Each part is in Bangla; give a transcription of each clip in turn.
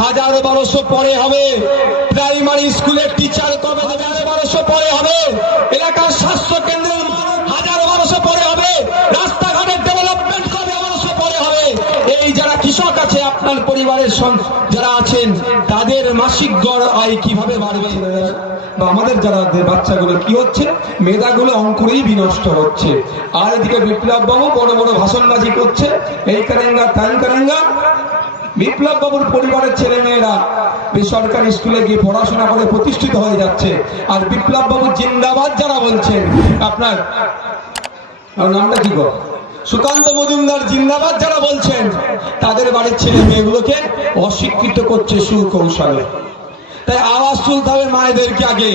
হাজার বারোশো পরে হবে। প্রাইমারি স্কুলের টিচার কবে হাজার বারোশো পরে হবে। এলাকার স্বাস্থ্য কেন্দ্রের হাজার বারোশো পরে হবে। রাস্তাঘাটের ডেভেলপমেন্ট কবে বারোশো পরে হবে। এই যারা কৃষক আছে, আপনার পরিবারের যারা আছেন, তাদের মাসিক গড় আয় কীভাবে বাড়বে? বা আমাদের যারা বাচ্চাগুলো কি হচ্ছে? মেধাগুলো অঙ্কুরেই বিনষ্ট হচ্ছে। আর এদিকে বিপ্লব বাবু বড় বড় ভাষণবাজি করছে। এই কারেঙ্গা ত্যান কারেঙ্গা। বিপ্লব বাবুর পরিবারের ছেলে মেয়েরা বেসরকারি স্কুলে গিয়ে পড়াশোনা করে প্রতিষ্ঠিত হয়ে যাচ্ছে। আর বিপ্লব বাবু জিন্দাবাদ যারা বলছেন, আপনার নামটা কি গো? সুকান্ত মজুমদার জিন্দাবাদ যারা বলছেন, তাদের বাড়ির ছেলে মেয়েগুলোকে অশিক্ষিত করছে সুকৌশলে। তাই আওয়াজ তুলতে হবে মায়েদেরকে আগে।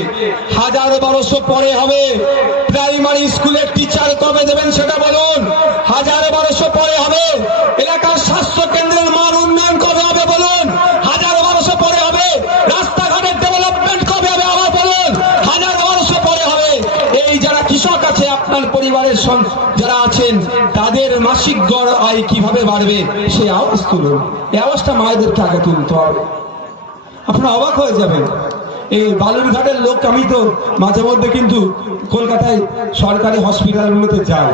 হাজার বারোশো পরে হবে। প্রাইমারি স্কুলের টিচার কবে দেবেন সেটা বলুন। হাজার বারোশো পরে হবে এলাকার স্বাস্থ্য কেন্দ্রের মান উন্নয়ন কবে হবে বলুন হাজার বারোশো পরে হবে রাস্তাঘাটের ডেভেলপমেন্ট কবে হবে আবার বলুন হাজার বারোশো পরে হবে। এই যারা কৃষক আছে, আপনার পরিবারের যারা আছেন, তাদের মাসিক গড় আয় কীভাবে বাড়বে সেই আওয়াজ তুলুন। এই আওয়াজটা মায়েদেরকে আগে তুলতে হবে। আপনারা অবাক হয়ে যাবেন। এই বালুরঘাটের লোক, আমি তো মাঝে মধ্যে কিন্তু কলকাতায় সরকারি হসপিটালগুলোতে যাই।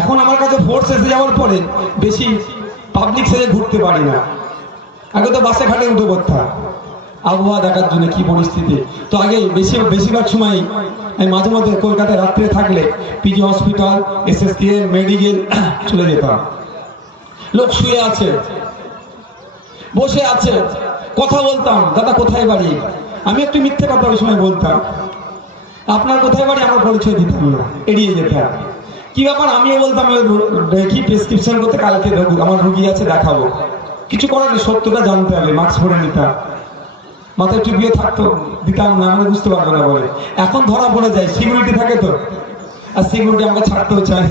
এখন আমার কাছে ফোর্স এসে যাওয়ার পরে বেশি পাবলিক সেজে ঘুরতে পারি না। আগে তো বাসে ঘাটে উঠে করতাম আবহাওয়া দেখার জন্য কি পরিস্থিতি? তো আগে বেশি বেশিরভাগ সময় আমি মাঝে মধ্যে কলকাতায় রাত্রে থাকলে PG hospital S S medical চলে যেতাম। লোক শুয়ে আছে, বসে আছে, কথা বলতাম, দাদা, কোথায় বাড়ি? আমি একটু মিথ্যে কথা ওই সময় বলতাম। আপনার কোথায় বাড়ি? আমার পরিচয় দিতাম না, এড়িয়ে যেতাম। কি ব্যাপার? আমিও বলতাম দেখি প্রেসক্রিপশন করতে কালকে আমার রুগী আছে, দেখাবো। কিছু করার সত্যটা জানতে হবে মাস্ক পরে নিতাম। মাথায় টুপিয়ে থাকতো দিতাম না আমরা বুঝতে পারব না বলে। এখন ধরা পড়ে যায় সিকিউরিটি থাকে তো। আর সিকিউরিটি আমাকে ছাড়তেও চায়